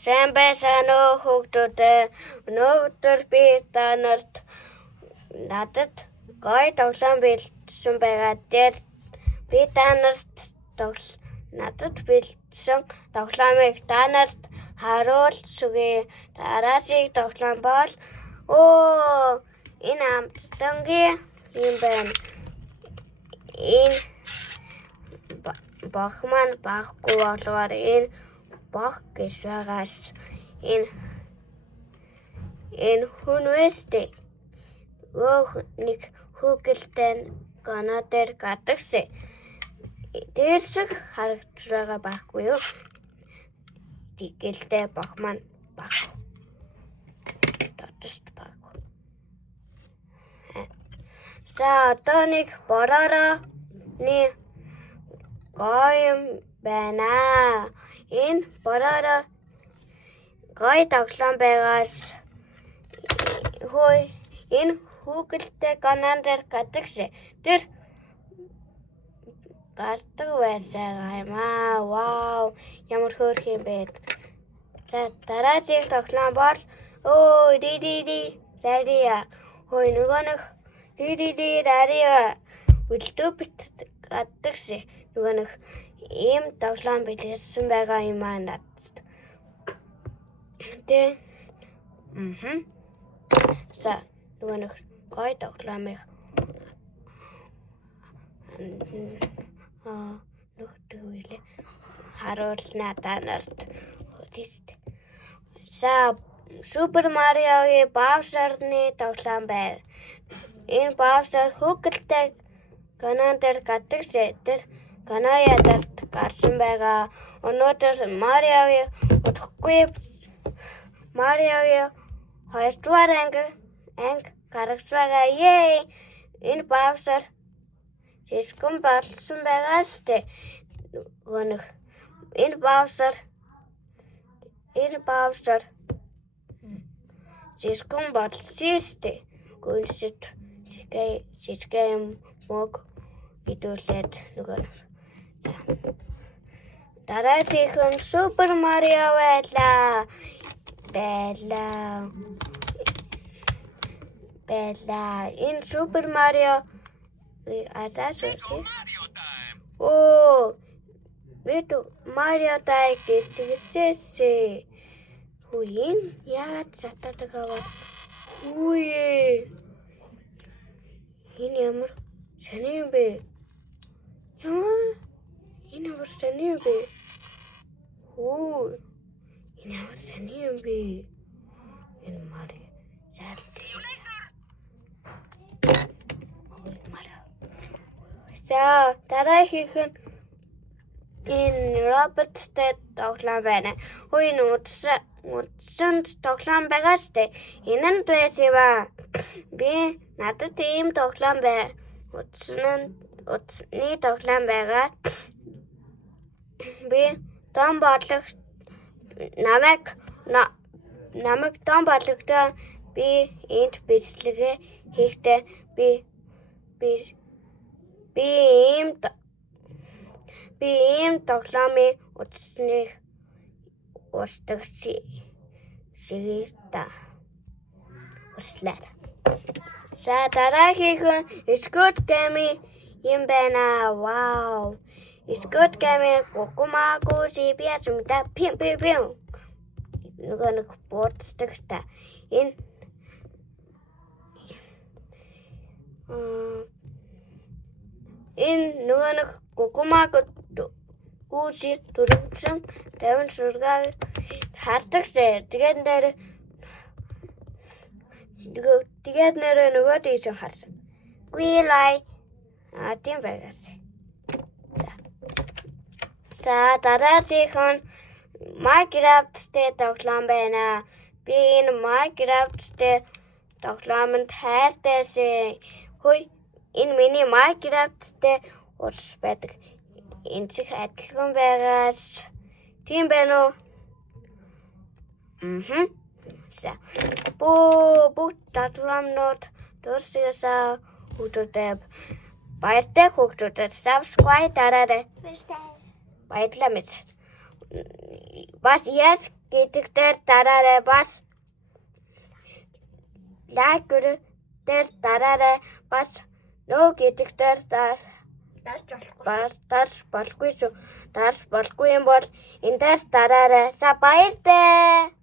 Сайн байцгаана уу хүүхдүүд. Өнөөдөр би та нарт надад гоё тоглоом бэлдсэн байгаа. Тэр би та нарт надад бэлдсэн тоглоомыг та нарт харуулъя. Дараагийн тоглоом бол энэ амтдангийн юм байна. Энэ бах маань баггүй болохоор энэ бах гэж байгаас энэ хүн үстэй нэг хүүгэлтэй гана дээр гадагшээ. Дээрсэх харагдж байгаа байхгүй юу? Тэгэлтэй бах маань баггүй. Дотост баггүй. За одоо нэг борооны гоё байна. Энэ бороо гоё тоглоом байгаас энэ хүүгэлтэй ганан дээр гадагшээ. Тэр гардаг байсан юм аа. Вау, ямар хөөрх юм бэ. За дараагийн тоглоом бол рария. Нөгөө нэг рария үлдүүбит гадагшээ. Нөгөө нэг ийм тоглоом бэлдсэн байгаа юм аа надад. Тэ. За нөгөө нэг гоё тоглоомыг нөхдөөлөө харуулна та нарт. За Супер Мариогийн Баусерны тоглоом байна. Энэ Баусер хүүгэлтэй ганан дээр гадагшээ. Тэр ганая дарт гарсан байгаа. Өнөөдөр Мариогийн 2-р анги гаргаж байгаа. Энэ Баусер Жиском болсон байгаас тэ энэ Баусер Жиском болсон гүнсэд сискэм мог идүүлээд нөгөө дараагийн Супер Марио байлаа. Энэ Супер Марио бид Марио тай гэсээсээ. Энэ яагаад затаад байгаа вэ? Энэ ямар сони юм бэ? Энэ ямар сони юм бэ? Энэ Марио За дараагийнх нь энэ Роботтэй тоглоом байна. Энэ удсанд тоглоом байгаас тэ энэ нь байсан ба би надад ийм тоглоом удсны тоглоом байгаа. Би дом бодлого намайг дом бодлогтой би энд бичлэгээ хийхдээ би ийм тоглоомын удсныг устдаг сэгта урслаа. За дараагийнх нь Squid Game юм байна. Вау. Squid Game гукумаагүй сибиас юмда пим. Нөгөө нэг бууддаг та. Энэ нөгөө нэг гукумаг гүүси төрөвсөн 50 сургааг хардагсээ. Тэгээд нэрээ нөгөө тийсэн харсан. Гүйлай. Тийм байгаас. За дараагийнх нь Minecraft-тэй тоглоом байна. Би энэ Minecraft-тэй тоглоомд хайртайсэн. Энэ миний Minecraft-тэй урс байдаг. Энэ zich адилхан байгаас тийм байна уу? За бүгд тоглоомнууд дуусгасаа хүүхдүүдэд баяртай хүүхдүүдэд subscribe дараарай. Баярлалаа мэд. Бас гэдэг дээр дараарай бас лайк дээр дараарай бас нөө гэдэг дээр дарж болохгүй юм бол энэ дээр дараарай. За баяртай.